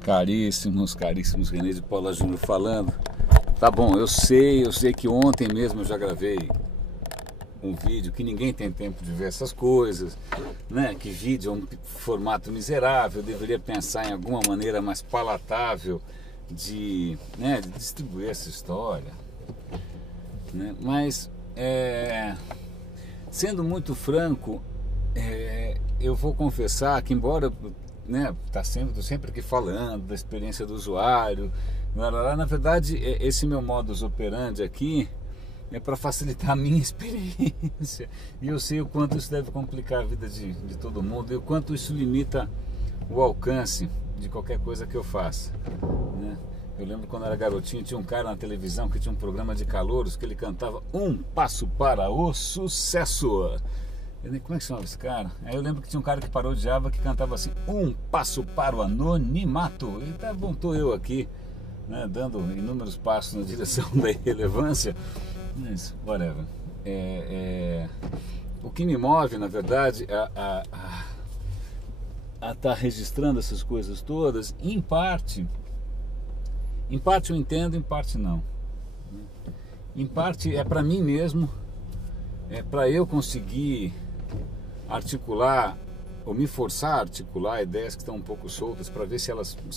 Caríssimos, René de Paula Júnior falando. Tá bom, eu sei que ontem mesmo eu já gravei um vídeo que ninguém tem tempo de ver essas coisas, né? Que vídeo é um formato miserável, eu deveria pensar em alguma maneira mais palatável de distribuir essa história, né? Mas, sendo muito franco, eu vou confessar que embora... tô sempre aqui falando da experiência do usuário, na verdade esse meu modus operandi aqui é para facilitar a minha experiência, e eu sei o quanto isso deve complicar a vida de todo mundo e o quanto isso limita o alcance de qualquer coisa que eu faça, né? Eu lembro quando eu era garotinho, tinha um cara na televisão que tinha um programa de calouros que ele cantava Um Passo para o Sucesso. Como é que chama esse cara? Aí eu lembro que tinha um cara que parou de Java que cantava assim: Um passo para o anonimato. E tá bom, tô eu aqui, né, dando inúmeros passos na direção da irrelevância. Mas, whatever. O que me move, na verdade, a estar registrando essas coisas todas, em parte eu entendo, em parte não. Em parte é para mim mesmo, é para eu conseguir articular ou me forçar a articular ideias que estão um pouco soltas para ver se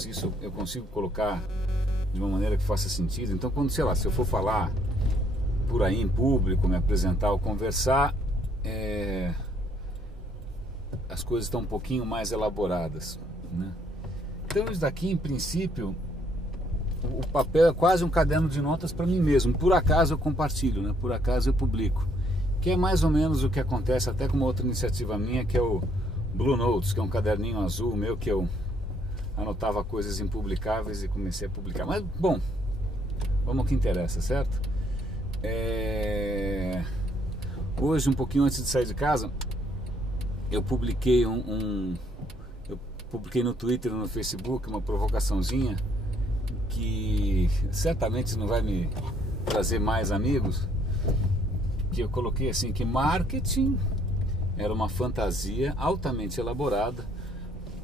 isso eu consigo colocar de uma maneira que faça sentido. Então, quando, sei lá, se eu for falar por aí em público, me apresentar ou conversar, as coisas estão um pouquinho mais elaboradas, né? Então, isso daqui, em princípio, o papel é quase um caderno de notas para mim mesmo. Por acaso eu compartilho, né? Por acaso eu publico. Que é mais ou menos o que acontece até com uma outra iniciativa minha, que é o Blue Notes, que é um caderninho azul meu que eu anotava coisas impublicáveis e comecei a publicar. Mas, bom, vamos ao que interessa, certo? Hoje, um pouquinho antes de sair de casa, eu publiquei eu publiquei no Twitter e no Facebook uma provocaçãozinha que certamente não vai me trazer mais amigos, que eu coloquei assim, que marketing era uma fantasia altamente elaborada,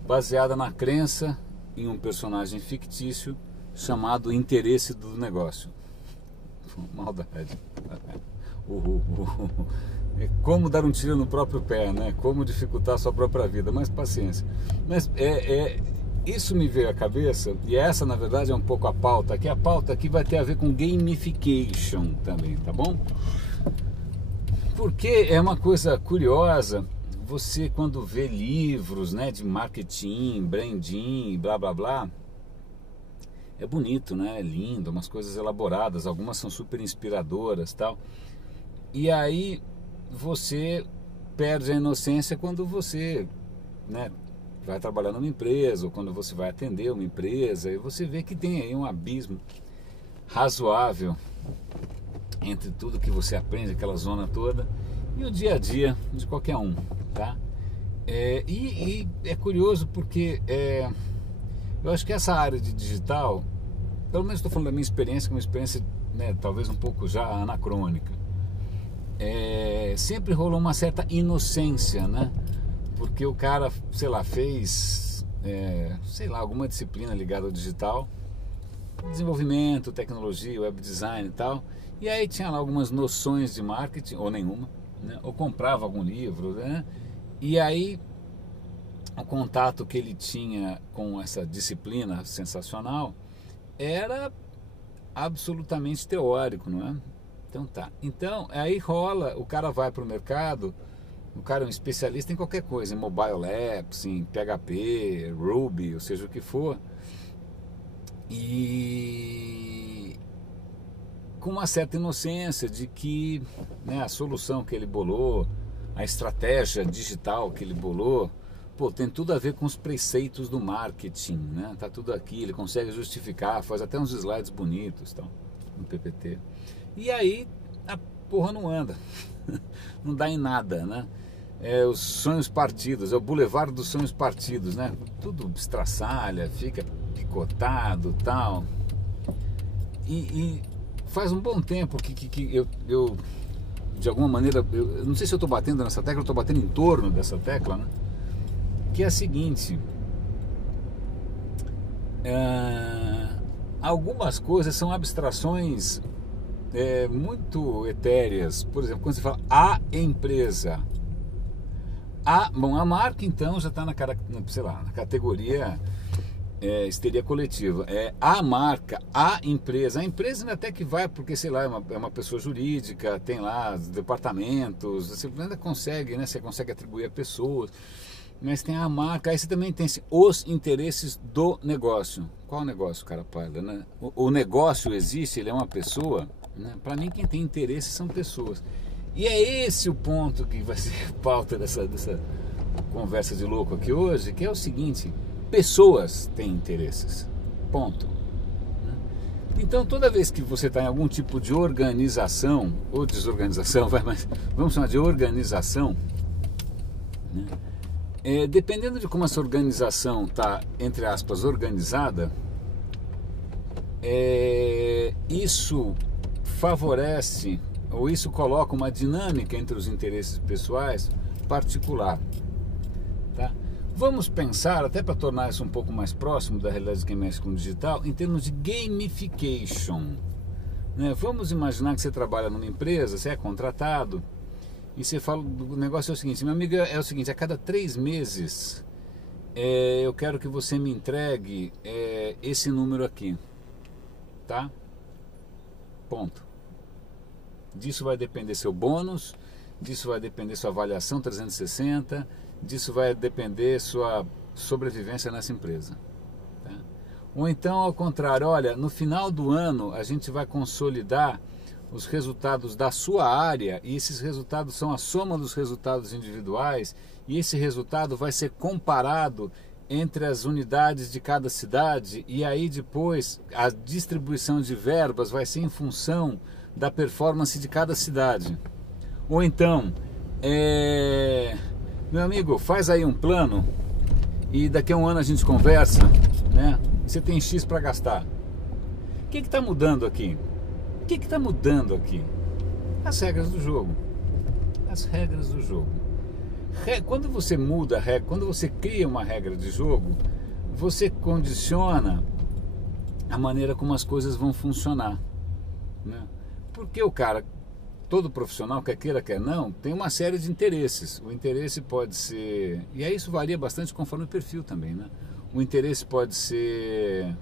baseada na crença em um personagem fictício chamado interesse do negócio. Maldade. É como dar um tiro no próprio pé, né? Como dificultar a sua própria vida, mas paciência. Mas isso me veio à cabeça, e essa na verdade é um pouco a pauta aqui. A pauta aqui vai ter a ver com gamification também, tá bom? Porque é uma coisa curiosa, você quando vê livros, né, de marketing, branding, blá blá blá, é bonito, né, é lindo, umas coisas elaboradas, algumas são super inspiradoras, tal. E aí você perde a inocência quando você, né, vai trabalhar numa empresa, ou quando você vai atender uma empresa, e você vê que tem aí um abismo razoável entre tudo que você aprende, aquela zona toda, e o dia a dia de qualquer um, tá? E é curioso porque eu acho que essa área de digital, pelo menos estou falando da minha experiência, que é uma experiência, né, talvez um pouco já anacrônica, sempre rolou uma certa inocência, né? Porque o cara, sei lá, fez, alguma disciplina ligada ao digital, desenvolvimento, tecnologia, web design e tal, e aí tinha lá algumas noções de marketing, ou nenhuma, né? Ou comprava algum livro, né? E aí o contato que ele tinha com essa disciplina sensacional era absolutamente teórico, não é? Então tá. Então aí rola, o cara vai para o mercado, o cara é um especialista em qualquer coisa, em mobile apps, em PHP, Ruby, ou seja o que for, e com uma certa inocência de que, né, a solução que ele bolou, a estratégia digital que ele bolou, tem tudo a ver com os preceitos do marketing, né? Tá tudo aqui, ele consegue justificar, faz até uns slides bonitos, tal, no PPT. E aí a porra não anda, não dá em nada, né? Os sonhos partidos, é o Boulevard dos Sonhos Partidos, né? Tudo estraçalha, fica picotado, tal. E faz um bom tempo que eu de alguma maneira, eu não sei se eu estou batendo nessa tecla, eu estou batendo em torno dessa tecla, né? Que é a seguinte: algumas coisas são abstrações muito etéreas. Por exemplo, quando você fala a empresa, bom, a marca então já está sei lá, na categoria histeria coletiva. A marca, a empresa até que vai, porque sei lá, é uma pessoa jurídica, tem lá departamentos, você ainda consegue, né? Você consegue atribuir a pessoas, mas tem a marca, aí você também tem os interesses do negócio. Qual negócio, cara parda, né? O negócio existe, ele é uma pessoa, né? Para mim quem tem interesse são pessoas. E é esse o ponto que vai ser pauta dessa conversa de louco aqui hoje, que é o seguinte: pessoas têm interesses, ponto. Então toda vez que você está em algum tipo de organização ou desorganização, mas vamos chamar de organização, né? Dependendo de como essa organização está, entre aspas, organizada, isso favorece, ou isso coloca uma dinâmica entre os interesses pessoais particular. Tá? Vamos pensar, até para tornar isso um pouco mais próximo da realidade de quem mexe com o digital, em termos de gamification. Né? Vamos imaginar que você trabalha numa empresa, você é contratado, e você fala, o negócio é o seguinte: meu amigo, é o seguinte, a cada 3 meses eu quero que você me entregue esse número aqui, tá? Ponto. Disso vai depender seu bônus, disso vai depender sua avaliação 360, disso vai depender sua sobrevivência nessa empresa, tá? Ou então, ao contrário, olha, no final do ano a gente vai consolidar os resultados da sua área, e esses resultados são a soma dos resultados individuais, e esse resultado vai ser comparado entre as unidades de cada cidade, e aí depois a distribuição de verbas vai ser em função da performance de cada cidade. Ou então, meu amigo, faz aí um plano e daqui a um ano a gente conversa, né? Você tem X para gastar. O que está mudando aqui? O que está mudando aqui? As regras do jogo. As regras do jogo. Quando você muda a regra, quando você cria uma regra de jogo, você condiciona a maneira como as coisas vão funcionar, né? Porque o cara, todo profissional, quer queira, quer não, tem uma série de interesses. O interesse pode ser, e aí isso varia bastante conforme o perfil também, né? O interesse pode ser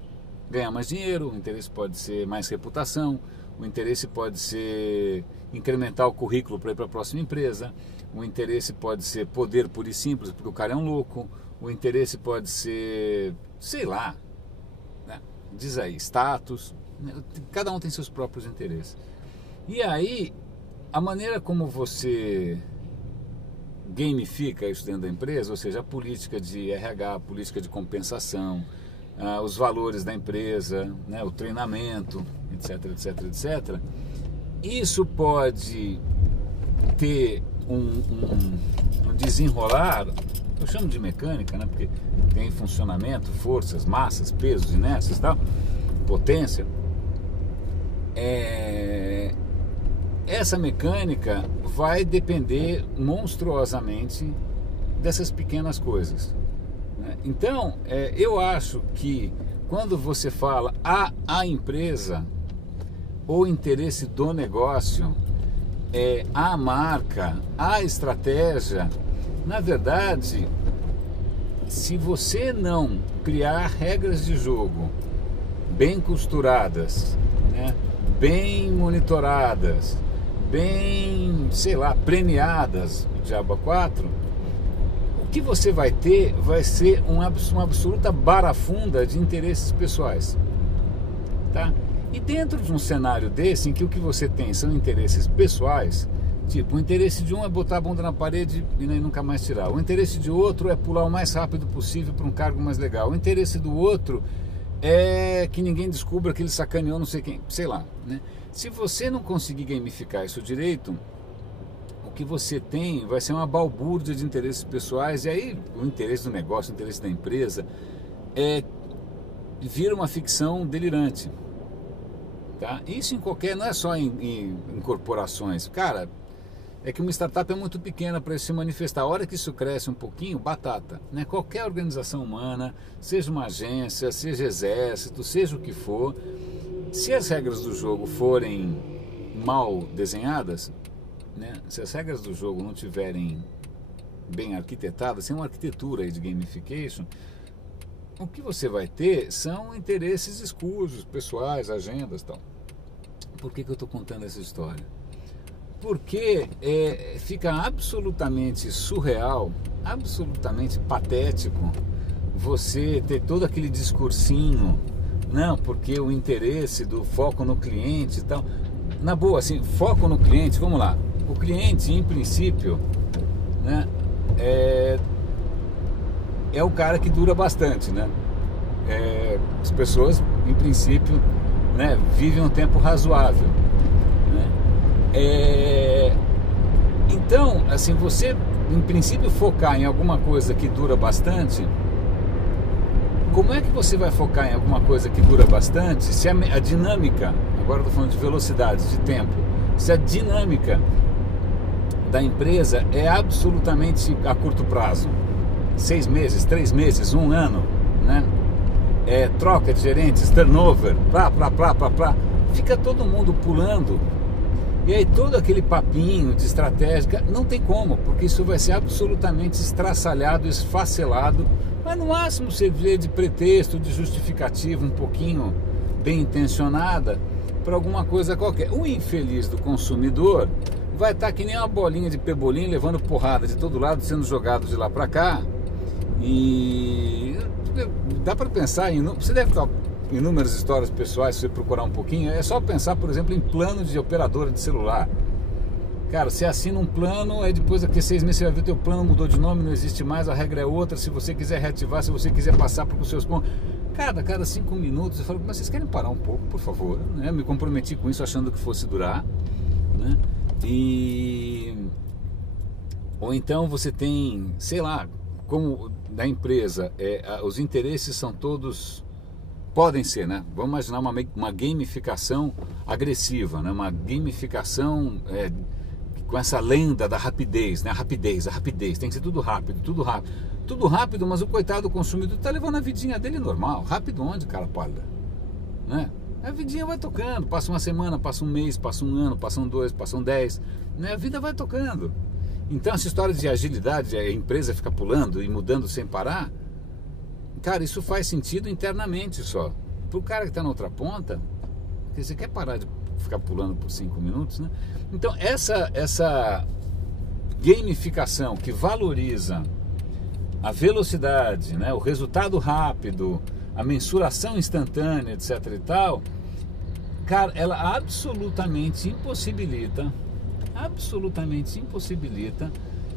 ganhar mais dinheiro, o interesse pode ser mais reputação, o interesse pode ser incrementar o currículo para ir para a próxima empresa, o interesse pode ser poder puro e simples, porque o cara é um louco, o interesse pode ser, sei lá, né? Diz aí, status, né? Cada um tem seus próprios interesses. E aí, a maneira como você gamifica isso dentro da empresa, ou seja, a política de RH, a política de compensação, os valores da empresa, né, o treinamento, etc, etc, etc. Isso pode ter um desenrolar, eu chamo de mecânica, né, porque tem funcionamento, forças, massas, pesos, inércias e tal, potência. Essa mecânica vai depender monstruosamente dessas pequenas coisas. Então, eu acho que quando você fala a empresa, o interesse do negócio, a marca, a estratégia, na verdade, se você não criar regras de jogo bem costuradas, né, bem monitoradas, bem, sei lá, premiadas, diabo 4, o que você vai ter vai ser uma absoluta barafunda de interesses pessoais, tá? E dentro de um cenário desse, em que o que você tem são interesses pessoais, tipo, o interesse de um é botar a bunda na parede e nem nunca mais tirar, o interesse de outro é pular o mais rápido possível para um cargo mais legal, o interesse do outro é que ninguém descubra que ele sacaneou não sei quem, sei lá, né? Se você não conseguir gamificar isso direito, o que você tem vai ser uma balbúrdia de interesses pessoais, e aí o interesse do negócio, o interesse da empresa vira uma ficção delirante, tá? Isso em qualquer, não é só em corporações, cara, é que uma startup é muito pequena para se manifestar. A hora que isso cresce um pouquinho, batata, né? Qualquer organização humana, seja uma agência, seja exército, seja o que for, se as regras do jogo forem mal desenhadas, né? Se as regras do jogo não tiverem bem arquitetadas, sem uma arquitetura aí de gamification, o que você vai ter são interesses escusos, pessoais, agendas e tal. Por que eu estou contando essa história? Porque fica absolutamente surreal, absolutamente patético você ter todo aquele discursinho, não, porque o interesse do foco no cliente e tal. Na boa, assim, foco no cliente, vamos lá. O cliente, em princípio, né, é o cara que dura bastante, né? As pessoas, em princípio, né, vivem um tempo razoável, né? Então, assim, você, em princípio, focar em alguma coisa que dura bastante. Como é que você vai focar em alguma coisa que dura bastante se a dinâmica, agora estou falando de velocidade, de tempo, se a dinâmica da empresa é absolutamente a curto prazo, 6 meses, 3 meses, 1 ano, né? Troca de gerentes, turnover, fica todo mundo pulando, e aí todo aquele papinho de estratégica não tem como, porque isso vai ser absolutamente estraçalhado, esfacelado, mas no máximo servir de pretexto, de justificativa um pouquinho bem intencionada para alguma coisa qualquer. O infeliz do consumidor vai estar que nem uma bolinha de pebolim levando porrada de todo lado, sendo jogado de lá para cá. E dá para pensar em... Você deve estar inúmeras histórias pessoais, se você procurar um pouquinho. É só pensar, por exemplo, em plano de operadora de celular. Cara, você assina um plano, aí depois daqui a 6 meses você vai ver que o teu plano mudou de nome, não existe mais, a regra é outra. Se você quiser reativar, se você quiser passar para os seus pontos, cada 5 minutos eu falo, mas vocês querem parar um pouco, por favor, né? Me comprometi com isso achando que fosse durar, né? Ou então você tem, sei lá, como da empresa, os interesses são todos, podem ser, né? Vamos imaginar uma gamificação agressiva, né? Uma gamificação com essa lenda da rapidez, né? A rapidez, tem que ser tudo rápido, mas o coitado do consumidor está levando a vidinha dele normal. Rápido onde, cara pálida, né? A vidinha vai tocando, passa uma semana, passa um mês, passa um ano, passam 2, passam 10, né? A vida vai tocando. Então essa história de agilidade, a empresa fica pulando e mudando sem parar, cara, isso faz sentido internamente só. Para o cara que está na outra ponta, você quer parar de ficar pulando por 5 minutos, né? Então essa gamificação que valoriza a velocidade, né, o resultado rápido, a mensuração instantânea, etc e tal, cara, ela absolutamente impossibilita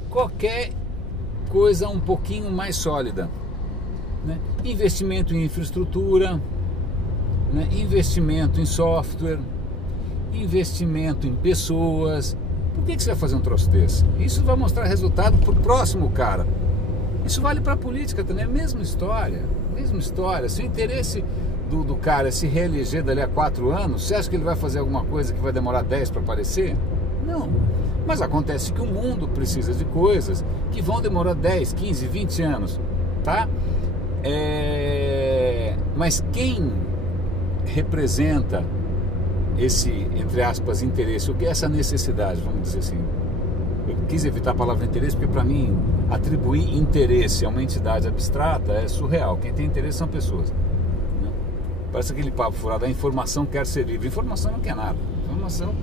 qualquer coisa um pouquinho mais sólida, né? Investimento em infraestrutura, né? Investimento em software, investimento em pessoas. Por que você vai fazer um troço desse? Isso vai mostrar resultado para o próximo cara. Isso vale para a política também, mesma história. Se o interesse do cara é se reeleger dali a 4 anos, você acha que ele vai fazer alguma coisa que vai demorar 10 para aparecer? Não. Mas acontece que o mundo precisa de coisas que vão demorar 10, 15, 20 anos, tá? Mas quem representa esse, entre aspas, interesse, o que é essa necessidade, vamos dizer assim? Eu quis evitar a palavra interesse porque, para mim, atribuir interesse a uma entidade abstrata é surreal. Quem tem interesse são pessoas, né? Parece aquele papo furado, a informação quer ser livre. Informação não quer nada. Informação,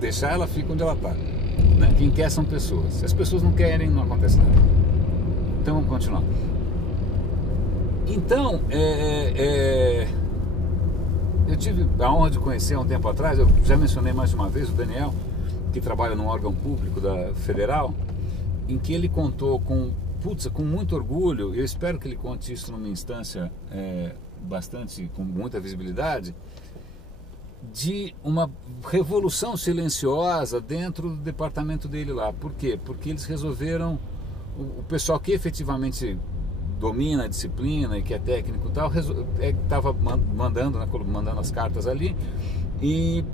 deixar ela fica onde ela está, né? Quem quer são pessoas. Se as pessoas não querem, não acontece nada. Então vamos continuar. Então, eu tive a honra de conhecer há um tempo atrás, eu já mencionei mais de uma vez, o Daniel, que trabalha num órgão público da federal, em que ele contou com muito orgulho, eu espero que ele conte isso numa instância com muita visibilidade, de uma revolução silenciosa dentro do departamento dele lá. Por quê? Porque eles resolveram, o pessoal que efetivamente domina a disciplina e que é técnico e tal, estava mandando as cartas ali e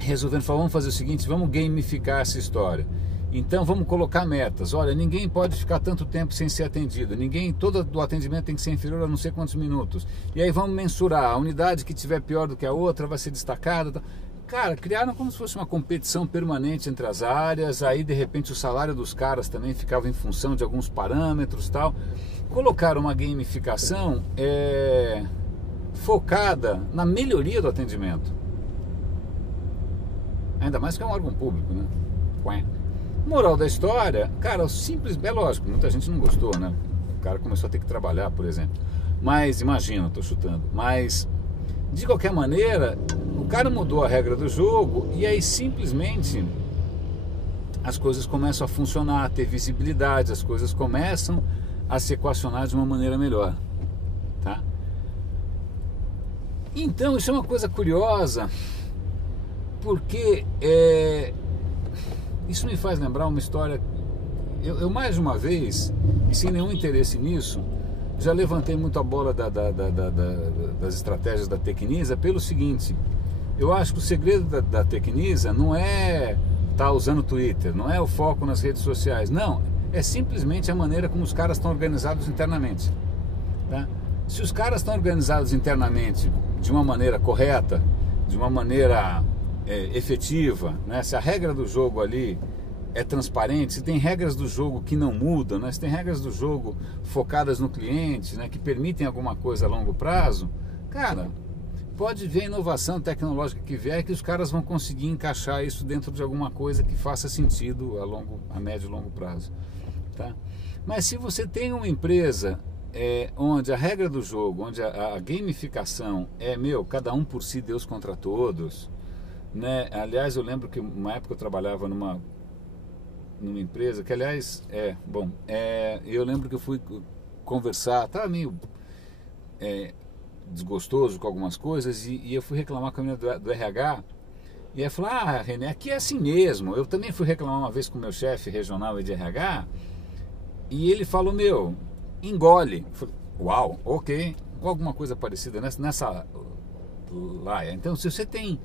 resolvendo falar, vamos fazer o seguinte, vamos gamificar essa história. Então vamos colocar metas. Olha, ninguém pode ficar tanto tempo sem ser atendido. Todo o atendimento tem que ser inferior a não sei quantos minutos. E aí vamos mensurar. A unidade que tiver pior do que a outra vai ser destacada. Cara, criaram como se fosse uma competição permanente entre as áreas. Aí de repente o salário dos caras também ficava em função de alguns parâmetros, tal. Colocaram uma gamificação focada na melhoria do atendimento. Ainda mais que é um órgão público, né? Moral da história, cara, o simples, é lógico, muita gente não gostou, né? O cara começou a ter que trabalhar, por exemplo. Mas, imagina, tô chutando. Mas, de qualquer maneira, o cara mudou a regra do jogo e aí simplesmente as coisas começam a funcionar, a ter visibilidade, as coisas começam a se equacionar de uma maneira melhor, tá? Então, isso é uma coisa curiosa, porque isso me faz lembrar uma história. Eu mais de uma vez, e sem nenhum interesse nisso, já levantei muito a bola das estratégias da Tecnisa pelo seguinte: eu acho que o segredo da Tecnisa não é estar usando o Twitter, não é o foco nas redes sociais, não, é simplesmente a maneira como os caras estão organizados internamente, tá? Se os caras estão organizados internamente de uma maneira correta, de uma maneira efetiva, né? Se a regra do jogo ali é transparente, se tem regras do jogo que não mudam, né? Se tem regras do jogo focadas no cliente, né? Que permitem alguma coisa a longo prazo, cara, pode ver a inovação tecnológica que vier, que os caras vão conseguir encaixar isso dentro de alguma coisa que faça sentido a médio e longo prazo, tá? Mas se você tem uma empresa onde a regra do jogo, onde a gamificação cada um por si, Deus contra todos, né? Aliás, eu lembro que uma época eu trabalhava numa empresa que, aliás, eu lembro que eu fui conversar, estava meio desgostoso com algumas coisas e eu fui reclamar com a menina do RH e ela falou: ah, René, aqui é assim mesmo. Eu também fui reclamar uma vez com o meu chefe regional de RH e ele falou: engole. Eu falei: uau, ok, ou alguma coisa parecida nessa laia. Então, se você tem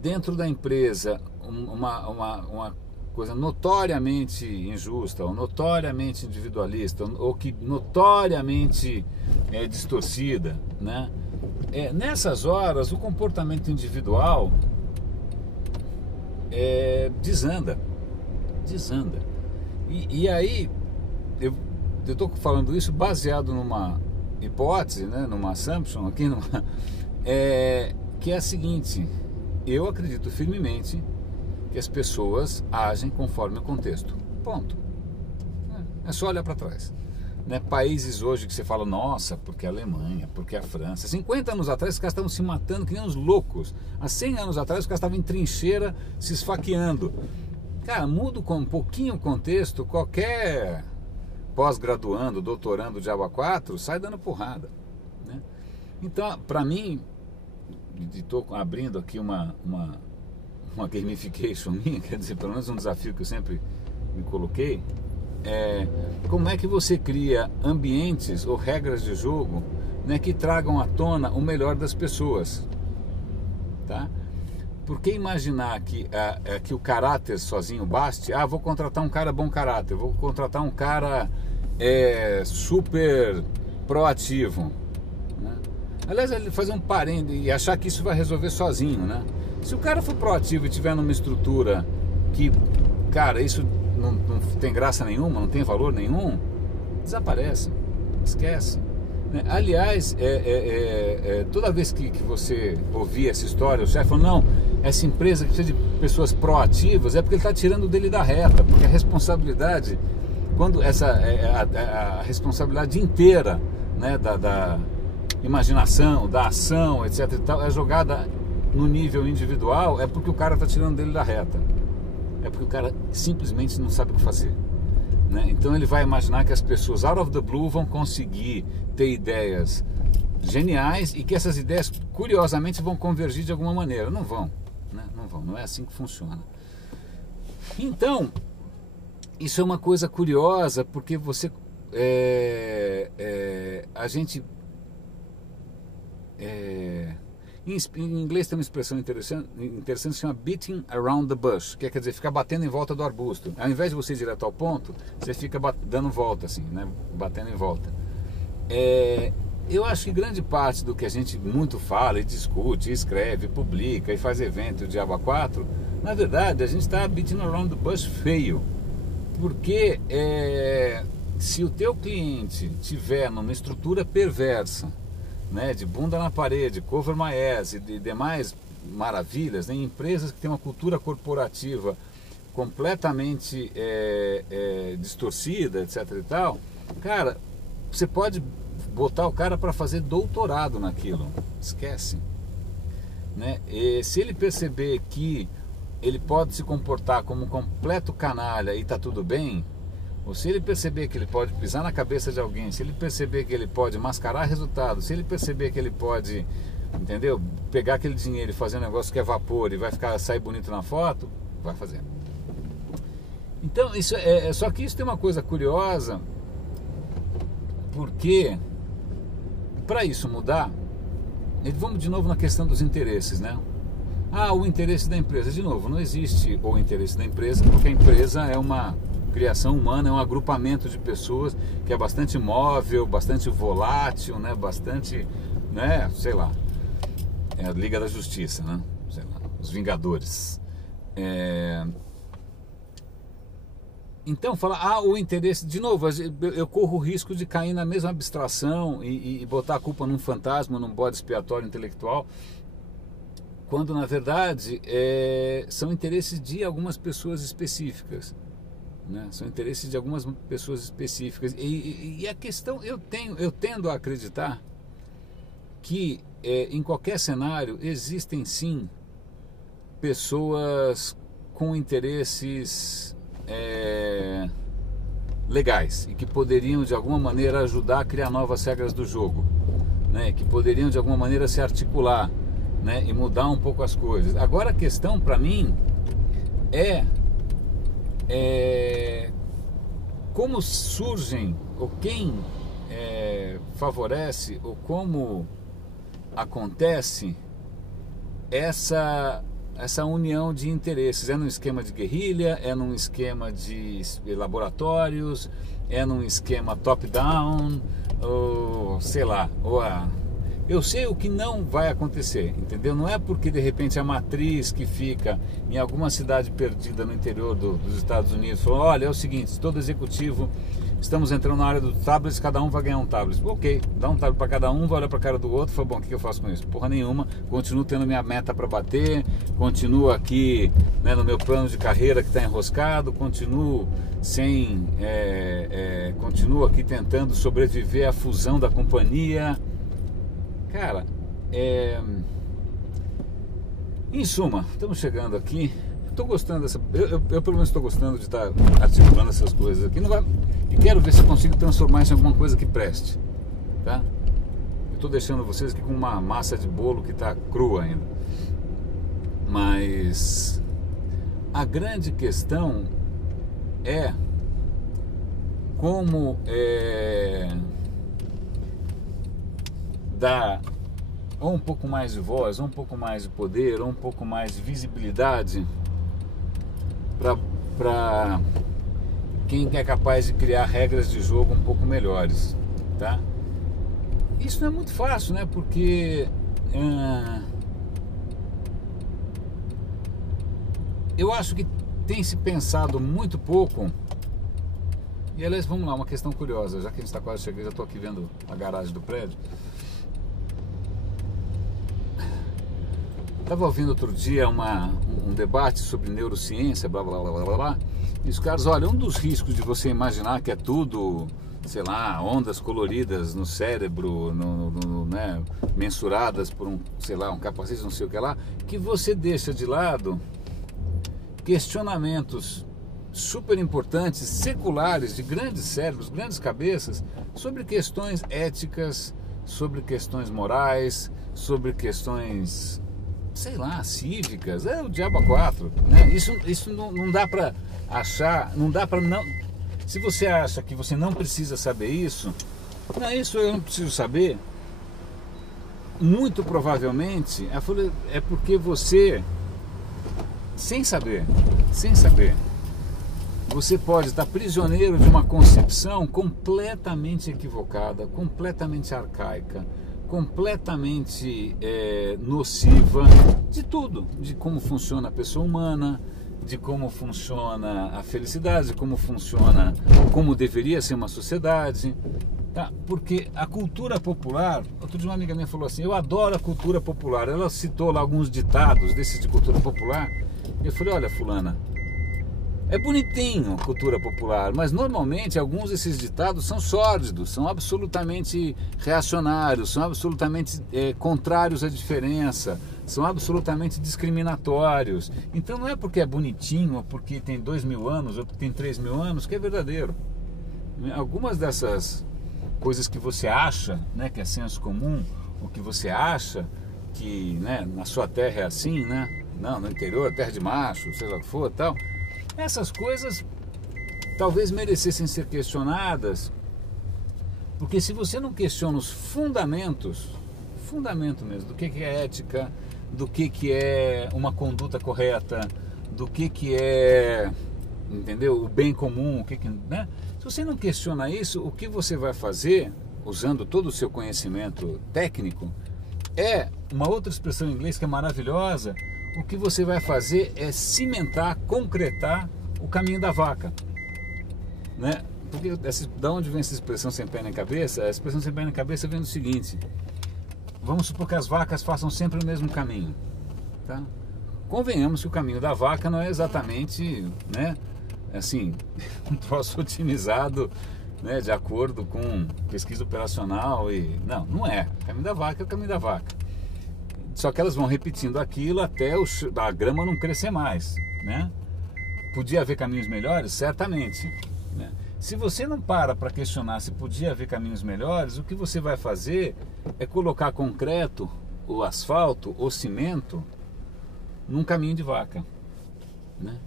dentro da empresa uma coisa notoriamente injusta, ou notoriamente individualista, ou que notoriamente é distorcida, né? Nessas horas o comportamento individual desanda. E aí eu estou falando isso baseado numa hipótese, né? Numa assumption aqui, que é a seguinte: eu acredito firmemente que as pessoas agem conforme o contexto. Ponto. É só olhar para trás. Né? Países hoje que você fala: nossa, porque a Alemanha, porque a França. 50 anos atrás os caras estavam se matando que nem uns loucos. Há 100 anos atrás os caras estavam em trincheira se esfaqueando. Cara, muda um pouquinho o contexto, qualquer pós-graduando, doutorando de Diabo 4 sai dando porrada. Né? Então, para mim, estou abrindo aqui uma gamification minha, quer dizer, pelo menos um desafio que eu sempre me coloquei, como é que você cria ambientes ou regras de jogo, né, que tragam à tona o melhor das pessoas, tá? Porque imaginar que o caráter sozinho baste? Vou contratar um cara bom caráter, vou contratar um cara super proativo, né? Aliás, ele fazer um parênteses e achar que isso vai resolver sozinho, né? Se o cara for proativo e tiver numa estrutura que, cara, isso não tem graça nenhuma, não tem valor nenhum, desaparece, esquece. Né? Aliás, toda vez que você ouvir essa história, o chefe falou: não, essa empresa que precisa de pessoas proativas, é porque ele está tirando dele da reta, porque a responsabilidade, quando a responsabilidade inteira, né, da imaginação, da ação, etc. e tal, é jogada no nível individual, é porque o cara está tirando dele da reta, é porque o cara simplesmente não sabe o que fazer, né? Então ele vai imaginar que as pessoas out of the blue vão conseguir ter ideias geniais e que essas ideias curiosamente vão convergir de alguma maneira. Não vão, né? Não é assim que funciona. Então isso é uma coisa curiosa, porque a gente Em inglês tem uma expressão interessante que se chama beating around the bush, que quer dizer ficar batendo em volta do arbusto. Ao invés de você ir direto ao ponto, você fica dando volta assim, né? Batendo em volta. Eu acho que grande parte do que a gente muito fala e discute, e escreve, publica e faz evento de Diabo 4, na verdade a gente está beating around the bush feio. Porque se o teu cliente tiver numa estrutura perversa, né, de bunda na parede, cover my ass e de demais maravilhas, né, empresas que têm uma cultura corporativa completamente distorcida, etc e tal, cara, você pode botar o cara para fazer doutorado naquilo, esquece, né? E se ele perceber que ele pode se comportar como um completo canalha e tá tudo bem, ou se ele perceber que ele pode pisar na cabeça de alguém, se ele perceber que ele pode mascarar resultado, se ele perceber que ele pode, entendeu, pegar aquele dinheiro e fazer um negócio que é vapor e vai sair bonito na foto, vai fazer. Então, isso só que isso tem uma coisa curiosa, porque para isso mudar, vamos de novo na questão dos interesses, né? O interesse da empresa. De novo, não existe o interesse da empresa, porque a empresa é uma criação humana, é um agrupamento de pessoas que é bastante móvel, bastante volátil, né? Bastante, né? Sei lá, é a Liga da Justiça, né? Sei lá, os Vingadores. Então, falar, o interesse, de novo, eu corro o risco de cair na mesma abstração e botar a culpa num fantasma, num bode expiatório intelectual, quando na verdade são interesses de algumas pessoas específicas, né? São interesses de algumas pessoas específicas. E a questão, eu tendo a acreditar que em qualquer cenário existem sim pessoas com interesses legais e que poderiam de alguma maneira ajudar a criar novas regras do jogo, né? Que poderiam de alguma maneira se articular, né? E mudar um pouco as coisas. Agora a questão para mim é como surgem, ou quem favorece, ou como acontece essa união de interesses. É num esquema de guerrilha, é num esquema de laboratórios, é num esquema top-down, ou sei lá, eu sei o que não vai acontecer, entendeu? Não é porque de repente a matriz que fica em alguma cidade perdida no interior dos Estados Unidos falou, olha, é o seguinte, todo executivo, estamos entrando na área do tablet, cada um vai ganhar um tablet. Ok, dá um tablet para cada um, vai olhar para a cara do outro e fala, bom, o que eu faço com isso? Porra nenhuma, continuo tendo minha meta para bater, continuo aqui, né, no meu plano de carreira que está enroscado, continuo continuo aqui tentando sobreviver à fusão da companhia. Cara, em suma, estamos chegando aqui. Estou gostando dessa. Eu pelo menos estou gostando de estar articulando essas coisas aqui. E quero ver se eu consigo transformar isso em alguma coisa que preste, tá? Eu estou deixando vocês aqui com uma massa de bolo que está crua ainda. Mas a grande questão é como dar ou um pouco mais de voz, ou um pouco mais de poder, ou um pouco mais de visibilidade para quem é capaz de criar regras de jogo um pouco melhores, tá? Isso não é muito fácil, né? Porque eu acho que tem se pensado muito pouco. E aliás, vamos lá, uma questão curiosa, já que a gente está quase chegando, já estou aqui vendo a garagem do prédio. Estava ouvindo outro dia um debate sobre neurociência, blá blá blá blá blá, e os caras, olha, um dos riscos de você imaginar que é tudo, sei lá, ondas coloridas no cérebro, né, mensuradas por um capacete, não sei o que lá, que você deixa de lado questionamentos super importantes, seculares, de grandes cérebros, grandes cabeças, sobre questões éticas, sobre questões morais, sobre questões, sei lá, cívicas, o Diabo 4, né? Isso não dá para achar, não dá para não. Se você acha que você não precisa saber isso, não, isso eu não preciso saber. muito provavelmente, ela falou, é porque você, sem saber, você pode estar prisioneiro de uma concepção completamente equivocada, completamente arcaica, completamente nociva de tudo, de como funciona a pessoa humana, de como funciona a felicidade, de como funciona, como deveria ser uma sociedade, tá? Porque a cultura popular, outro dia uma amiga minha falou assim, eu adoro a cultura popular, ela citou lá alguns ditados desses de cultura popular, e eu falei, olha fulana, é bonitinho a cultura popular, mas normalmente alguns desses ditados são sórdidos, são absolutamente reacionários, são absolutamente contrários à diferença, são absolutamente discriminatórios. Então não é porque é bonitinho, ou porque tem 2000 anos, ou porque tem 3000 anos, que é verdadeiro. Algumas dessas coisas que você acha, né, que é senso comum, ou que você acha que, né, na sua terra é assim, né? Não, no interior, terra de macho, seja o que for, tal. Essas coisas talvez merecessem ser questionadas, porque se você não questiona os fundamentos, fundamento mesmo, do que é ética, do que é uma conduta correta, do que é, entendeu, o bem comum, o que, né? Se você não questiona isso, o que você vai fazer, usando todo o seu conhecimento técnico, é uma outra expressão em inglês que é maravilhosa. O que você vai fazer é cimentar, concretar o caminho da vaca, né? Porque da onde vem essa expressão sem pé nem cabeça? A expressão sem pé nem cabeça vem do seguinte: vamos supor que as vacas façam sempre o mesmo caminho, tá? Convenhamos que o caminho da vaca não é exatamente, né, assim, um troço otimizado, né, de acordo com pesquisa operacional e não é. O caminho da vaca é o caminho da vaca. Só que elas vão repetindo aquilo até a grama não crescer mais, né? Podia haver caminhos melhores? Certamente, né? Se você não para questionar se podia haver caminhos melhores, o que você vai fazer é colocar concreto, o asfalto, o cimento, num caminho de vaca, né?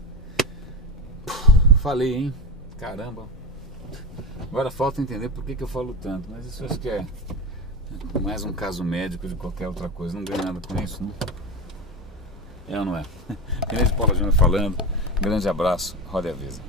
Falei, hein? Caramba! Agora falta entender por que eu falo tanto, mas isso acho que é mais um caso médico de qualquer outra coisa. Não ganho nada com isso, não? É ou não é? Grande Paula Júnior falando. Grande abraço. Roda e avisa.